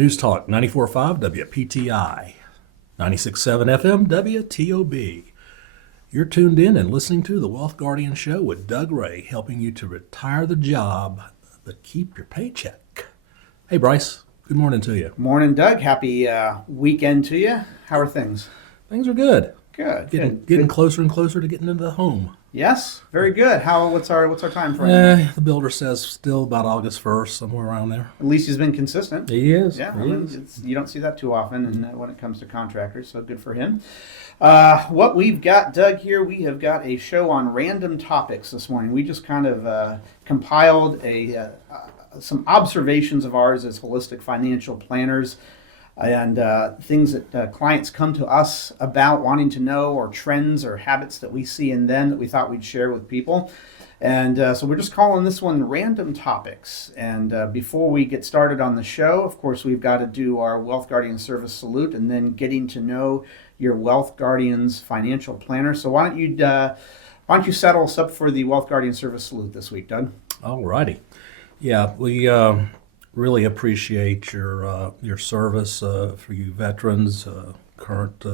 News Talk 94.5 WPTI, 96.7 FM WTOB. You're tuned in and listening to The Wealth Guardian Show with Doug Ray, helping you to retire the job but keep your paycheck. Hey, Brice, good morning to you. Morning, Doug. Happy weekend to you. How are things? Things are good. Good. Getting closer and closer to getting into the home. Yes, very good. What's our time frame? The builder says still about August 1st, somewhere around there. At least he's been consistent. He is. Yeah, He is. you don't see that too often, and when it comes to contractors, so good for him. What we've got, Doug, here, we have got a show on random topics this morning. We just kind of compiled some observations of ours as holistic financial planners and things that clients come to us about wanting to know, or trends or habits that we see in them that we thought we'd share with people. And so we're just calling this one Random Topics. And before we get started on the show, of course, we've got to do our Wealth Guardian Service Salute and then getting to know your Wealth Guardian's financial planner. So why don't you settle us up for the Wealth Guardian Service Salute this week, Doug? All righty. Yeah, we really appreciate your service for you veterans, current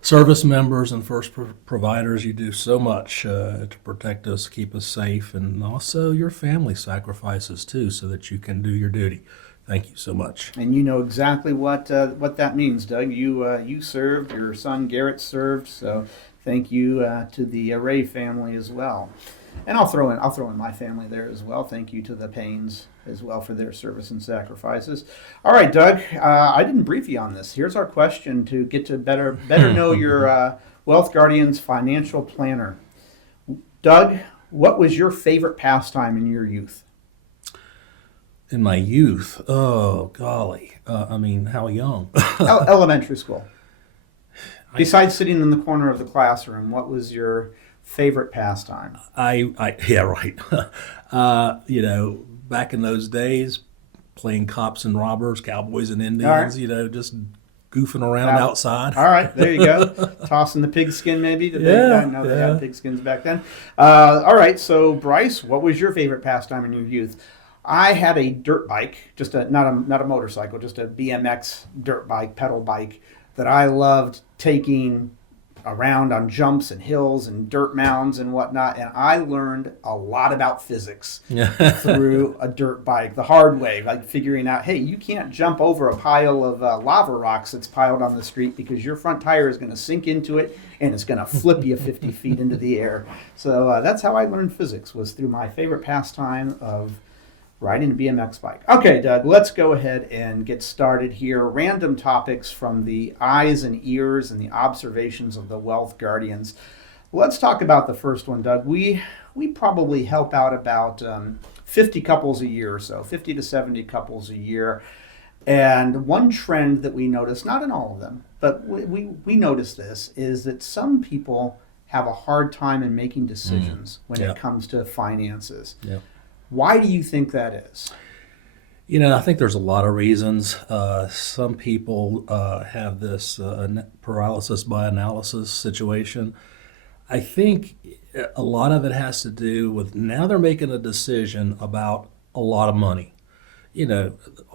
service members, and first providers. You do so much to protect us, keep us safe, and also your family sacrifices too, so that you can do your duty. Thank you so much. And you know exactly what that means, Doug. You served. Your son Garrett served. So thank you to the Ray family as well. And I'll throw in my family there as well. Thank you to the Paynes as well for their service and sacrifices. All right, Doug, I didn't brief you on this. Here's our question to get to better know your Wealth Guardian's financial planner. Doug, what was your favorite pastime in your youth? In my youth, oh golly, how young? Elementary school. Besides sitting in the corner of the classroom, what was your favorite pastime? Yeah, right. Back in those days, playing cops and robbers, cowboys and Indians, right. Just goofing around outside. All right, there you go. Tossing the pigskin, maybe. They had pigskins back then. All right, so Brice, what was your favorite pastime in your youth? I had a dirt bike, just not a motorcycle, just a BMX dirt bike, pedal bike that I loved taking around on jumps and hills and dirt mounds and whatnot, and I learned a lot about physics through a dirt bike the hard way, like figuring out, hey, you can't jump over a pile of lava rocks that's piled on the street because your front tire is going to sink into it and it's going to flip you 50 feet into the air. So that's how I learned physics, was through my favorite pastime of riding a BMX bike. Okay, Doug, let's go ahead and get started here. Random topics from the eyes and ears and the observations of the Wealth Guardians. Let's talk about the first one, Doug. We probably help out about 50 couples a year or so, 50 to 70 couples a year. And one trend that we notice, not in all of them, but we notice this, is that some people have a hard time in making decisions when it comes to finances. Yep. Why do you think that is? I think there's a lot of reasons. Some people have this paralysis by analysis situation. I think a lot of it has to do with now they're making a decision about a lot of money.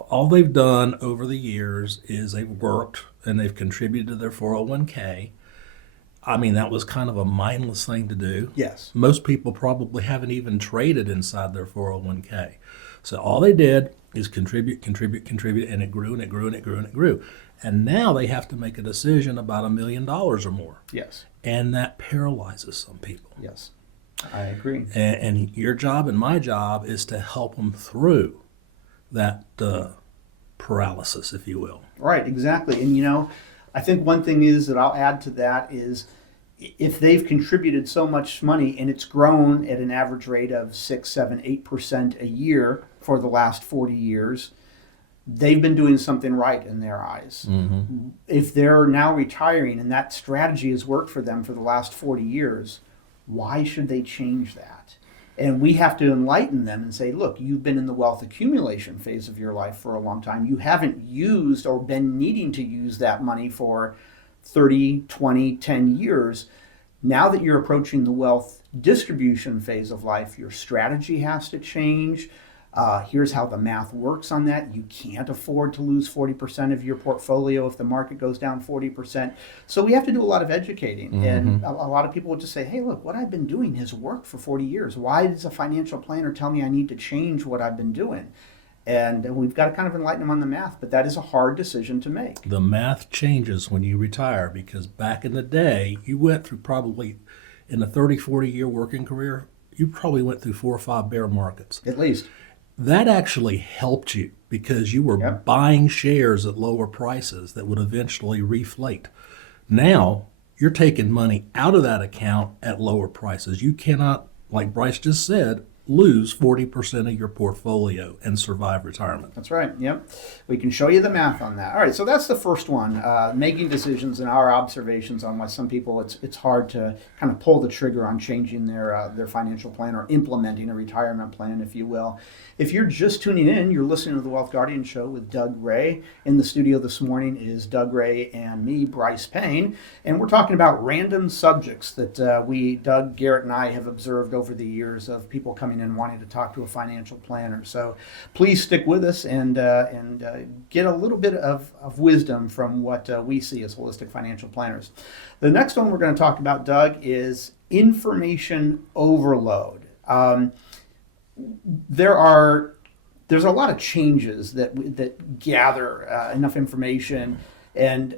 All they've done over the years is they've worked and they've contributed to their 401k. That was kind of a mindless thing to do. Yes. Most people probably haven't even traded inside their 401k. So all they did is contribute, and it grew, and it grew, and it grew, and it grew. And now they have to make a decision about $1 million or more. Yes. And that paralyzes some people. Yes, I agree. And your job and my job is to help them through that paralysis, if you will. Right, exactly. And I think one thing is that I'll add to that is if they've contributed so much money and it's grown at an average rate of 6, 7, 8% a year for the last 40 years, they've been doing something right in their eyes. Mm-hmm. If they're now retiring and that strategy has worked for them for the last 40 years, why should they change that? And we have to enlighten them and say, look, you've been in the wealth accumulation phase of your life for a long time. You haven't used or been needing to use that money for 30, 20, 10 years. Now that you're approaching the wealth distribution phase of life, your strategy has to change. Here's how the math works on that. You can't afford to lose 40% of your portfolio if the market goes down 40%. So we have to do a lot of educating. And a lot of people will just say, hey, look, what I've been doing has worked for 40 years. Why does a financial planner tell me I need to change what I've been doing? And we've got to kind of enlighten them on the math, but that is a hard decision to make. The math changes when you retire, because back in the day, you went through probably, in a 30, 40-year working career, you probably went through 4 or 5 bear markets. At least. That actually helped you because you were buying shares at lower prices that would eventually reflate. Now, you're taking money out of that account at lower prices. You cannot, like Brice just said, lose 40% of your portfolio and survive retirement. That's right. Yep. We can show you the math on that. All right. So that's the first one, making decisions and our observations on why some people it's hard to kind of pull the trigger on changing their financial plan or implementing a retirement plan, if you will. If you're just tuning in, you're listening to the Wealth Guardian Show with Doug Ray. In the studio this morning is Doug Ray and me, Brice Payne, and we're talking about random subjects that Doug, Garrett, and I have observed over the years of people coming in wanting to talk to a financial planner. So please stick with us and get a little bit of wisdom from what we see as holistic financial planners. The next one we're going to talk about, Doug, is information overload. There's a lot of changes that gather enough information, and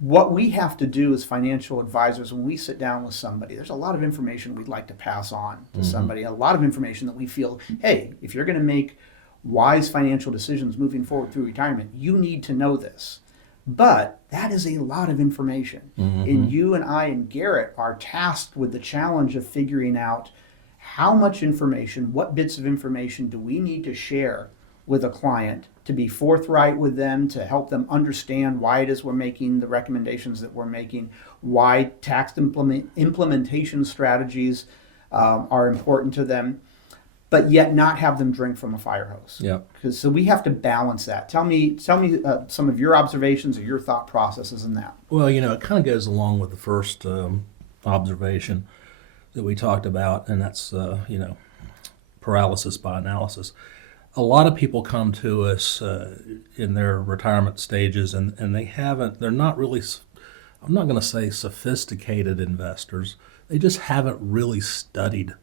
what we have to do as financial advisors when we sit down with somebody, there's a lot of information we'd like to pass on to somebody, a lot of information that we feel, hey, if you're going to make wise financial decisions moving forward through retirement, you need to know this. But that is a lot of information. And you and I and Garrett are tasked with the challenge of figuring out how much information, what bits of information do we need to share with a client to be forthright with them, to help them understand why it is we're making the recommendations that we're making, why tax implementation strategies are important to them, but yet not have them drink from a fire hose. Yeah. So we have to balance that. Tell me some of your observations or your thought processes in that. Well, it kind of goes along with the first observation that we talked about, and that's, paralysis by analysis. A lot of people come to us in their retirement stages, and they're not really, I'm not going to say sophisticated investors, they just haven't really studied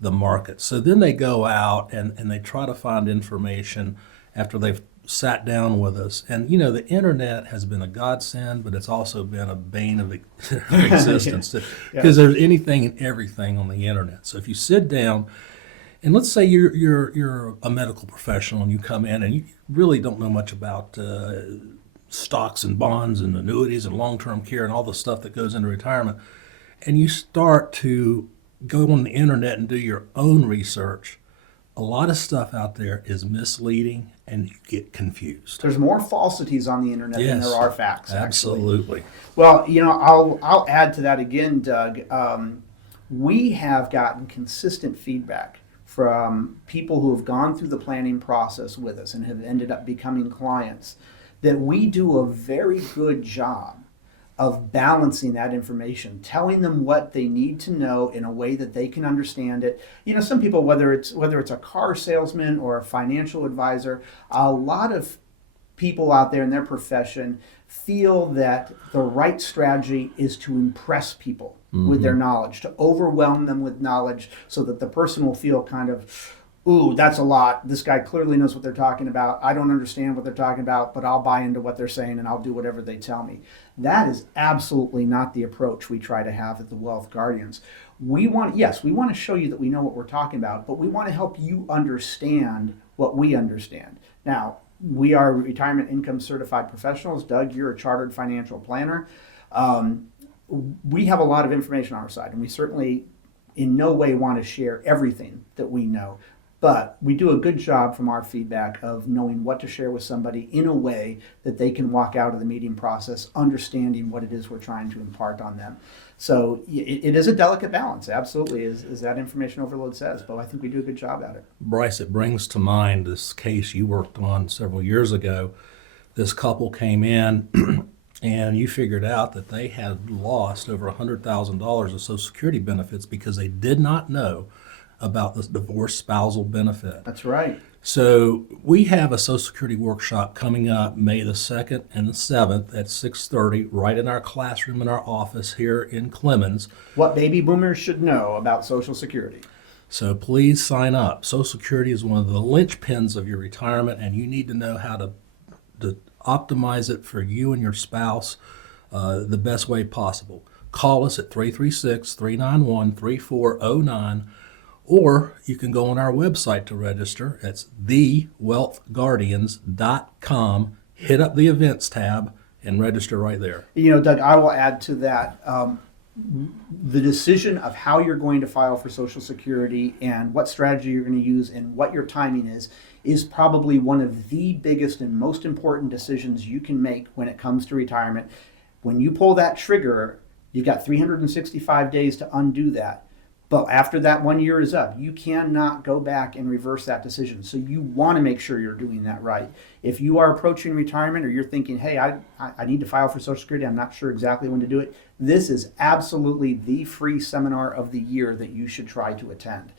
the market. So then they go out and they try to find information after they've sat down with us. And, the internet has been a godsend, but it's also been a bane of existence because there's anything and everything on the internet. So if you sit down, and let's say you're a medical professional and you come in and you really don't know much about stocks and bonds and annuities and long-term care and all the stuff that goes into retirement, and you start to go on the internet and do your own research, a lot of stuff out there is misleading and you get confused. There's more falsities on the internet than there are facts. Absolutely. Actually. Well, I'll add to that again, Doug. We have gotten consistent feedback from people who have gone through the planning process with us and have ended up becoming clients that we do a very good job of balancing that information, telling them what they need to know in a way that they can understand it. Some people, whether it's a car salesman or a financial advisor, a lot of people out there in their profession feel that the right strategy is to impress people with their knowledge, to overwhelm them with knowledge so that the person will feel kind of, ooh, that's a lot. This guy clearly knows what they're talking about. I don't understand what they're talking about, but I'll buy into what they're saying and I'll do whatever they tell me. That is absolutely not the approach we try to have at the Wealth Guardians. We want to show you that we know what we're talking about, but we want to help you understand what we understand. Now, we are retirement income certified professionals. Doug, you're a chartered financial planner. We have a lot of information on our side, and we certainly in no way want to share everything that we know. But we do a good job from our feedback of knowing what to share with somebody in a way that they can walk out of the meeting process understanding what it is we're trying to impart on them. So it is a delicate balance, absolutely, as that information overload says, but I think we do a good job at it. Brice, it brings to mind this case you worked on several years ago. This couple came in and you figured out that they had lost over $100,000 of Social Security benefits because they did not know about the divorce spousal benefit. That's right. So we have a Social Security workshop coming up May the 2nd and the 7th at 6:30 right in our classroom in our office here in Clemens. What baby boomers should know about Social Security. So please sign up. Social Security is one of the linchpins of your retirement, and you need to know how to optimize it for you and your spouse the best way possible. Call us at 336-391-3409, or you can go on our website to register. It's thewealthguardians.com. Hit up the events tab and register right there. You know, Doug, I will add to that. The decision of how you're going to file for Social Security and what strategy you're going to use and what your timing is probably one of the biggest and most important decisions you can make when it comes to retirement. When you pull that trigger, you've got 365 days to undo that. But after that 1 year is up, you cannot go back and reverse that decision. So you want to make sure you're doing that right. If you are approaching retirement or you're thinking, hey, I need to file for Social Security, I'm not sure exactly when to do it, this is absolutely the free seminar of the year that you should try to attend.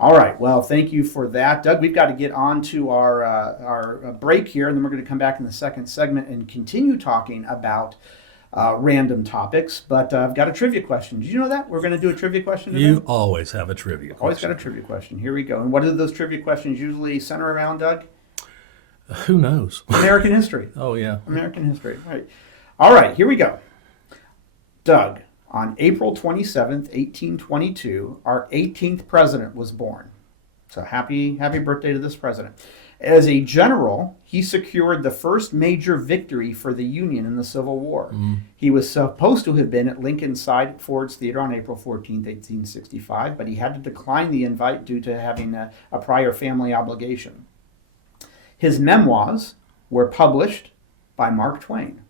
All right, well, thank you for that. Doug, we've got to get on to our break here, and then we're going to come back in the second segment and continue talking about random topics, but I've got a trivia question. Did you know that? We're going to do a trivia question today? You always have a trivia question. Always got a trivia question. Here we go. And what do those trivia questions usually center around, Doug? Who knows? American history. Oh, yeah. American history. Right. All right, here we go. Doug, on April 27th, 1822, our 18th president was born. So happy birthday to this president. As a general, he secured the first major victory for the Union in the Civil War. He was supposed to have been at Lincoln's side at Ford's Theater on April 14th, 1865, but he had to decline the invite due to having a prior family obligation. His memoirs were published by Mark Twain,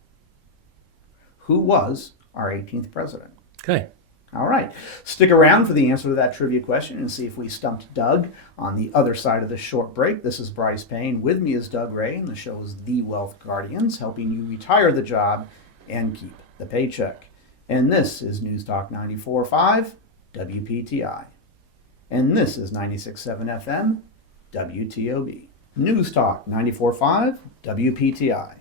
who was our 18th president. Okay. All right. Stick around for the answer to that trivia question and see if we stumped Doug on the other side of this short break. This is Brice Payne. With me is Doug Ray, and the show is The Wealth Guardians, helping you retire the job and keep the paycheck. And this is News Talk 94.5 WPTI. And this is 96.7 FM WTOB. News Talk 94.5 WPTI.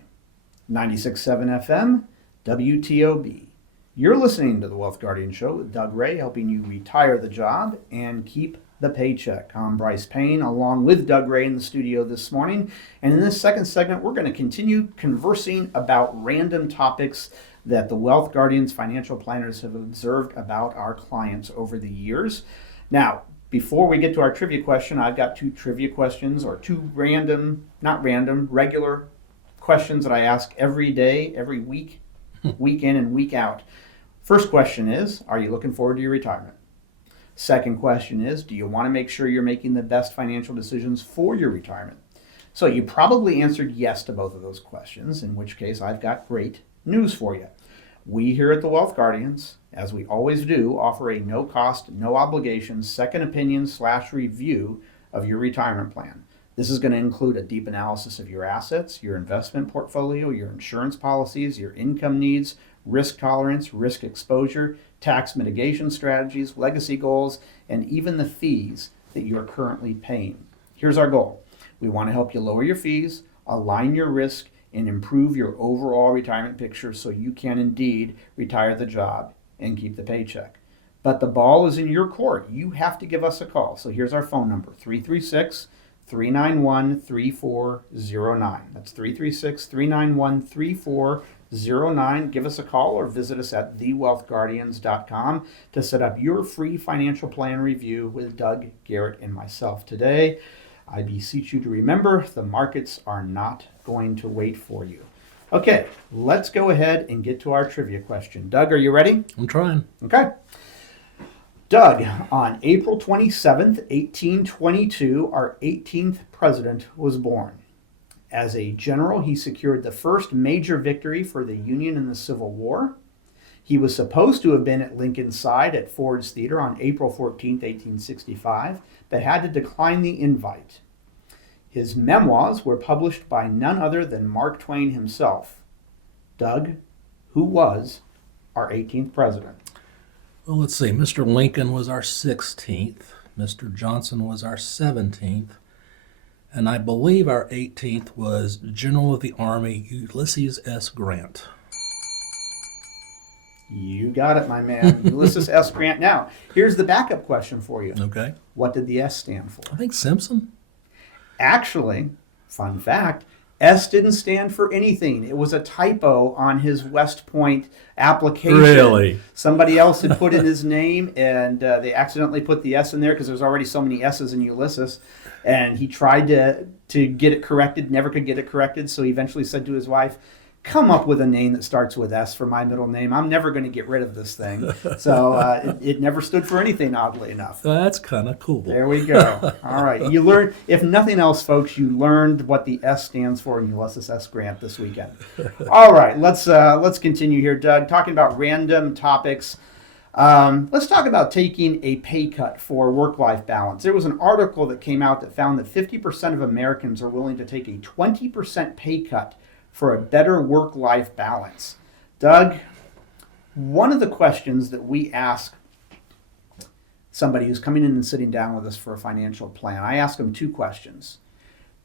96.7 FM WTOB. You're listening to The Wealth Guardian Show with Doug Ray, helping you retire the job and keep the paycheck. I'm Brice Payne, along with Doug Ray in the studio this morning. And in this second segment, we're going to continue conversing about random topics that the Wealth Guardians financial planners have observed about our clients over the years. Now, before we get to our trivia question, I've got two trivia questions, or two regular questions that I ask every day, every week, week in and week out. First question is, are you looking forward to your retirement? Second question is, do you want to make sure you're making the best financial decisions for your retirement? So you probably answered yes to both of those questions, in which case I've got great news for you. We here at the Wealth Guardians, as we always do, offer a no-cost, no-obligation second opinion / review of your retirement plan. This is going to include a deep analysis of your assets, your investment portfolio, your insurance policies, your income needs, risk tolerance, risk exposure, tax mitigation strategies, legacy goals, and even the fees that you are currently paying. Here's our goal. We want to help you lower your fees, align your risk, and improve your overall retirement picture so you can indeed retire the job and keep the paycheck. But the ball is in your court. You have to give us a call. So here's our phone number, 336-391-3409. That's 336-391-3409. Give us a call or visit us at thewealthguardians.com to set up your free financial plan review with Doug, Garrett, and myself today. I beseech you to remember, the markets are not going to wait for you. Okay, let's go ahead and get to our trivia question. Doug, are you ready? I'm trying. Okay. Doug, on April 27th, 1822, our 18th president was born. As a general, he secured the first major victory for the Union in the Civil War. He was supposed to have been at Lincoln's side at Ford's Theater on April 14th, 1865, but had to decline the invite. His memoirs were published by none other than Mark Twain himself. Doug, who was our 18th president? Well, let's see. Mr. Lincoln was our 16th. Mr. Johnson was our 17th. And I believe our 18th was General of the Army Ulysses S. Grant. You got it, my man. Ulysses S. Grant. Now, here's the backup question for you. Okay. What did the S stand for? I think Simpson. Actually, fun fact, S didn't stand for anything. It was a typo on his West Point application. Really? Somebody else had put in his name, and they accidentally put the S in there because there's already so many S's in Ulysses. And he tried to get it corrected, never could get it corrected, so he eventually said to his wife, come up with a name that starts with S for my middle name. I'm never going to get rid of this thing. So it never stood for anything, oddly enough. That's kind of cool. There we go. All right. You learned, if nothing else, folks, you learned what the S stands for in Ulysses S. Grant this weekend. All right. Let's continue here, Doug. Talking about random topics. Let's talk about taking a pay cut for work-life balance. There was an article that came out that found that 50% of Americans are willing to take a 20% pay cut for a better work-life balance. Doug, one of the questions that we ask somebody who's coming in and sitting down with us for a financial plan, I ask them two questions.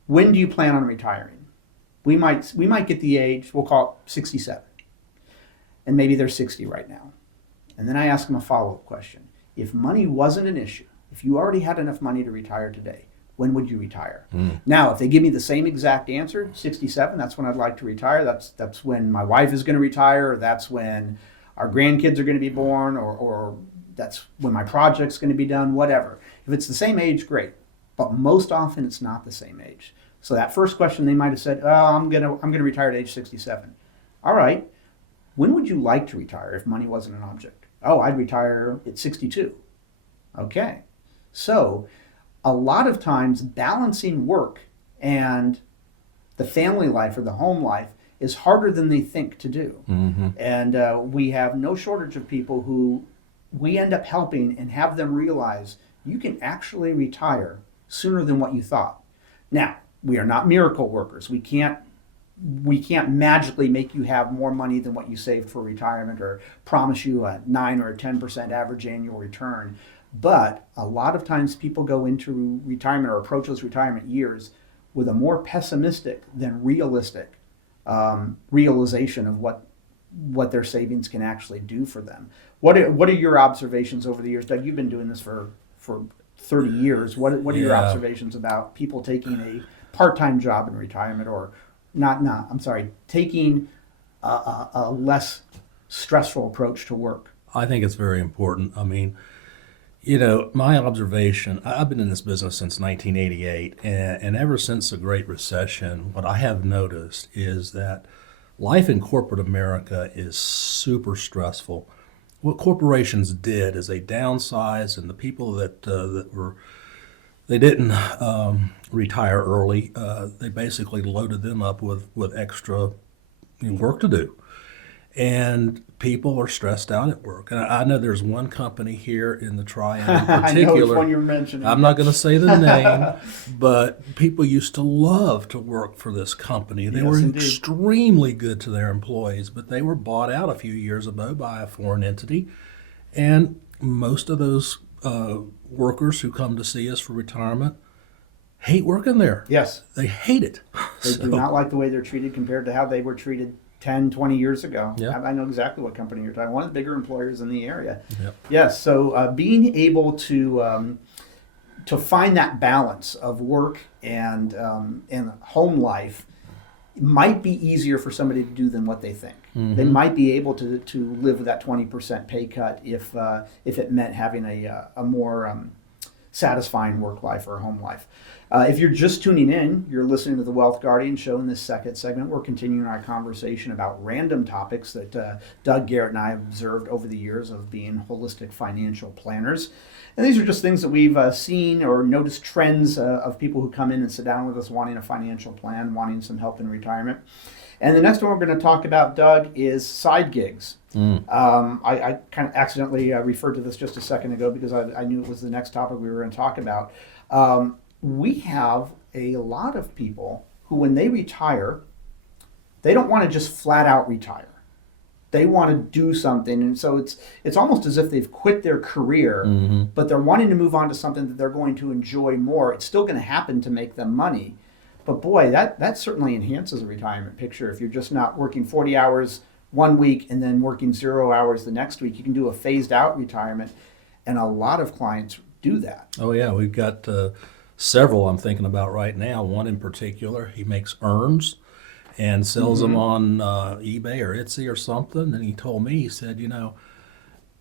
When do you plan on retiring? We might get the age, we'll call it 67, and maybe they're 60 right now. And then I ask them a follow-up question. If money wasn't an issue, if you already had enough money to retire today, when would you retire? Now, if they give me the same exact answer, 67, that's when I'd like to retire. That's when my wife is going to retire. Or that's when our grandkids are going to be born, or that's when my project's going to be done, whatever. If it's the same age, great. But most often it's not the same age. So that first question, they might have said, oh, I'm going to retire at age 67. All right. When would you like to retire if money wasn't an object? Oh, I'd retire at 62. Okay. So a lot of times balancing work and the family life or the home life is harder than they think to do. Mm-hmm. And we have no shortage of people who we end up helping and have them realize you can actually retire sooner than what you thought. Now, we are not miracle workers. We can't magically make you have more money than what you saved for retirement or promise you a 9 or a 10% average annual return. But a lot of times people go into retirement or approach those retirement years with a more pessimistic than realistic realization of what their savings can actually do for them. What are your observations over the years? Doug, you've been doing this for 30 years. What are your observations about people taking a part-time job in retirement, or taking a less stressful approach to work? I think it's very important. I mean, my observation, I've been in this business since 1988, and ever since the Great Recession, what I have noticed is that life in corporate America is super stressful. What corporations did is they downsized, and the people that they didn't retire early, they basically loaded them up with extra work to do. And people are stressed out at work. And I know there's one company here in the Triad in particular. I know which one you're mentioning. I'm not going to say the name, but people used to love to work for this company. They were extremely good to their employees, but they were bought out a few years ago by a foreign entity. And most of those workers who come to see us for retirement hate working there. Yes. They hate it. They do not like the way they're treated compared to how they were treated 10, 20 years ago. Yep. I know exactly what company you're talking about. One of the bigger employers in the area. Yep. Yes, so being able to find that balance of work and home life might be easier for somebody to do than what they think. Mm-hmm. They might be able to live with that 20% pay cut if it meant having a more satisfying work life or home life. If you're just tuning in, you're listening to the Wealth Guardian Show. In this second segment, we're continuing our conversation about random topics that Doug, Garrett, and I have observed over the years of being holistic financial planners. And these are just things that we've seen or noticed trends of people who come in and sit down with us wanting a financial plan, wanting some help in retirement. And the next one we're going to talk about, Doug, is side gigs. I kind of accidentally referred to this just a second ago because I knew it was the next topic we were going to talk about. We have a lot of people who, when they retire, they don't want to just flat out retire. They want to do something, and so it's almost as if they've quit their career, but they're wanting to move on to something that they're going to enjoy more. It's still going to happen to make them money, but boy, that certainly enhances a retirement picture. If you're just not working 40 hours one week and then working 0 hours the next week, you can do a phased out retirement, and a lot of clients do that. Oh yeah, we've got several I'm thinking about right now. One in particular, he makes urns and sells them on eBay or Etsy or something. And he told me, he said,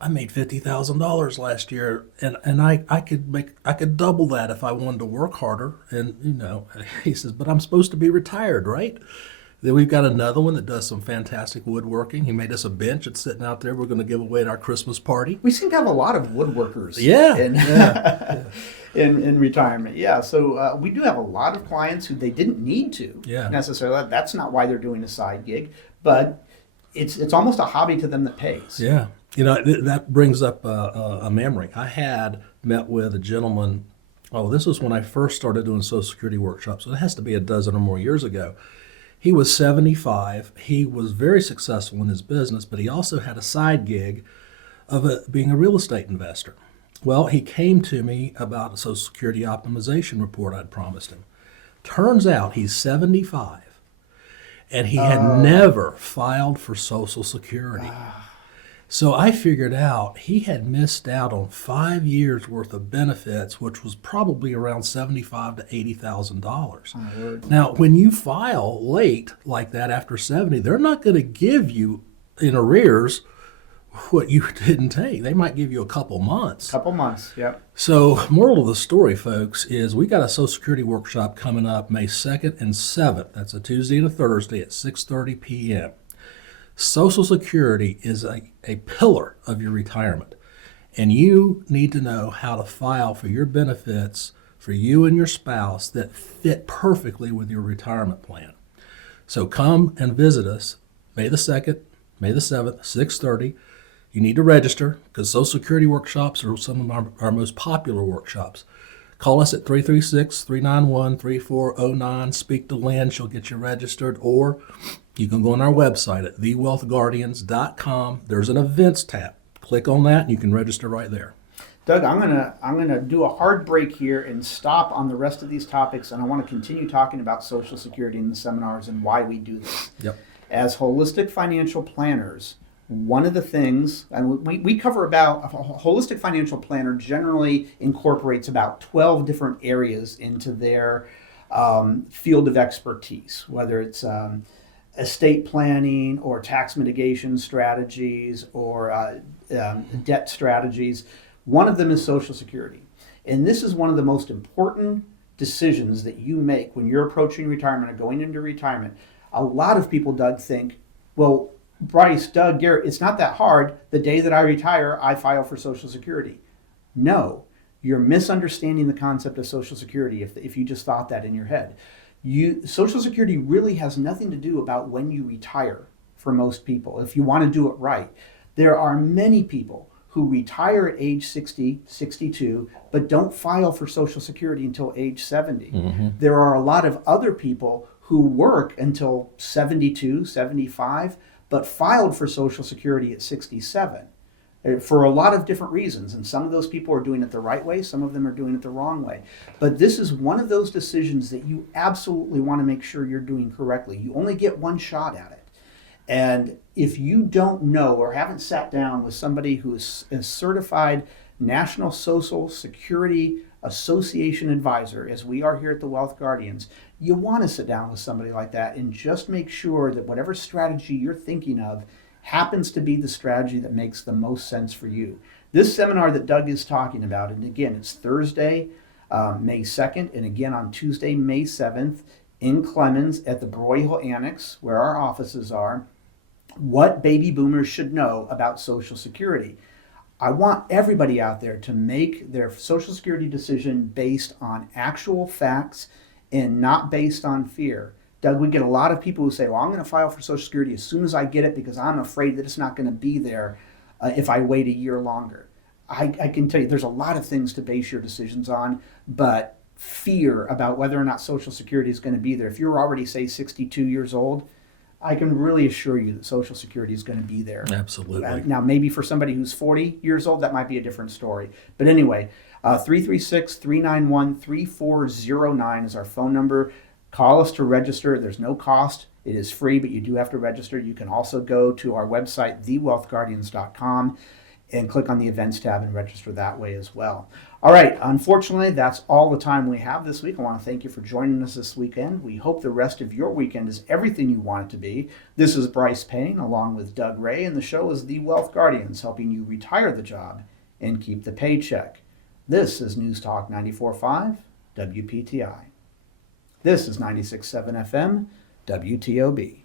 I made $50,000 last year, and I could double that if I wanted to work harder. And he says, but I'm supposed to be retired, right? Then we've got another one that does some fantastic woodworking. He made us a bench that's sitting out there. We're going to give away at our Christmas party. We seem to have a lot of woodworkers. In retirement. Yeah, so we do have a lot of clients who they didn't need to necessarily. That's not why they're doing a side gig, but it's almost a hobby to them that pays. Yeah, that brings up a memory. I had met with a gentleman. Oh, this was when I first started doing Social Security workshops. So it has to be a dozen or more years ago. He was 75. He was very successful in his business, but he also had a side gig of being a real estate investor. Well, he came to me about a Social Security optimization report I'd promised him. Turns out he's 75, and he had never filed for Social Security. So I figured out he had missed out on 5 years worth of benefits, which was probably around $75,000 to $80,000. Now, when you file late like that after 70, they're not going to give you in arrears what you didn't take. They might give you a couple months. Yep. So, moral of the story, folks, is we got a Social Security workshop coming up May 2nd and 7th. That's a Tuesday and a Thursday at 6:30 p.m. Social Security is a pillar of your retirement, and you need to know how to file for your benefits for you and your spouse that fit perfectly with your retirement plan. So come and visit us May the 2nd, May the 7th, 6:30. You need to register because Social Security workshops are some of our most popular workshops. Call us at 336-391-3409. Speak to Lynn. She'll get you registered. Or you can go on our website at thewealthguardians.com. There's an events tab. Click on that and you can register right there. Doug, I'm gonna do a hard break here and stop on the rest of these topics, and I want to continue talking about Social Security in the seminars and why we do this. Yep. As holistic financial planners, one of the things, and we cover about, a holistic financial planner generally incorporates about 12 different areas into their field of expertise, whether it's estate planning or tax mitigation strategies or debt strategies. One of them is Social Security. And this is one of the most important decisions that you make when you're approaching retirement or going into retirement. A lot of people, Doug, think, well, Brice, Doug, Garrett, it's not that hard. The day that I retire, I file for Social Security. No, you're misunderstanding the concept of Social Security if you just thought that in your head. Social Security really has nothing to do about when you retire for most people, if you want to do it right. There are many people who retire at age 60, 62, but don't file for Social Security until age 70. Mm-hmm. There are a lot of other people who work until 72, 75, but filed for Social Security at 67 for a lot of different reasons. And some of those people are doing it the right way, some of them are doing it the wrong way. But this is one of those decisions that you absolutely want to make sure you're doing correctly. You only get one shot at it. And if you don't know or haven't sat down with somebody who is a certified National Social Security Association advisor, as we are here at the Wealth Guardians, you want to sit down with somebody like that and just make sure that whatever strategy you're thinking of happens to be the strategy that makes the most sense for you. This seminar that Doug is talking about, and again, it's Thursday, May 2nd, and again on Tuesday, May 7th, in Clemens at the Broyhill Annex, where our offices are, what baby boomers should know about Social Security. I want everybody out there to make their Social Security decision based on actual facts and not based on fear. Doug, we get a lot of people who say, well, I'm going to file for Social Security as soon as I get it because I'm afraid that it's not going to be there if I wait a year longer. I can tell you there's a lot of things to base your decisions on, but fear about whether or not Social Security is going to be there. If you're already, say, 62 years old, I can really assure you that Social Security is going to be there. Absolutely. Now, maybe for somebody who's 40 years old, that might be a different story. But anyway, 336-391-3409 is our phone number. Call us to register. There's no cost. It is free, but you do have to register. You can also go to our website, thewealthguardians.com, and click on the events tab and register that way as well. All right, unfortunately, that's all the time we have this week. I want to thank you for joining us this weekend. We hope the rest of your weekend is everything you want it to be. This is Brice Payne along with Doug Ray, and the show is The Wealth Guardians, helping you retire the job and keep the paycheck. This is News Talk 94.5 WPTI. This is 96.7 FM WTOB.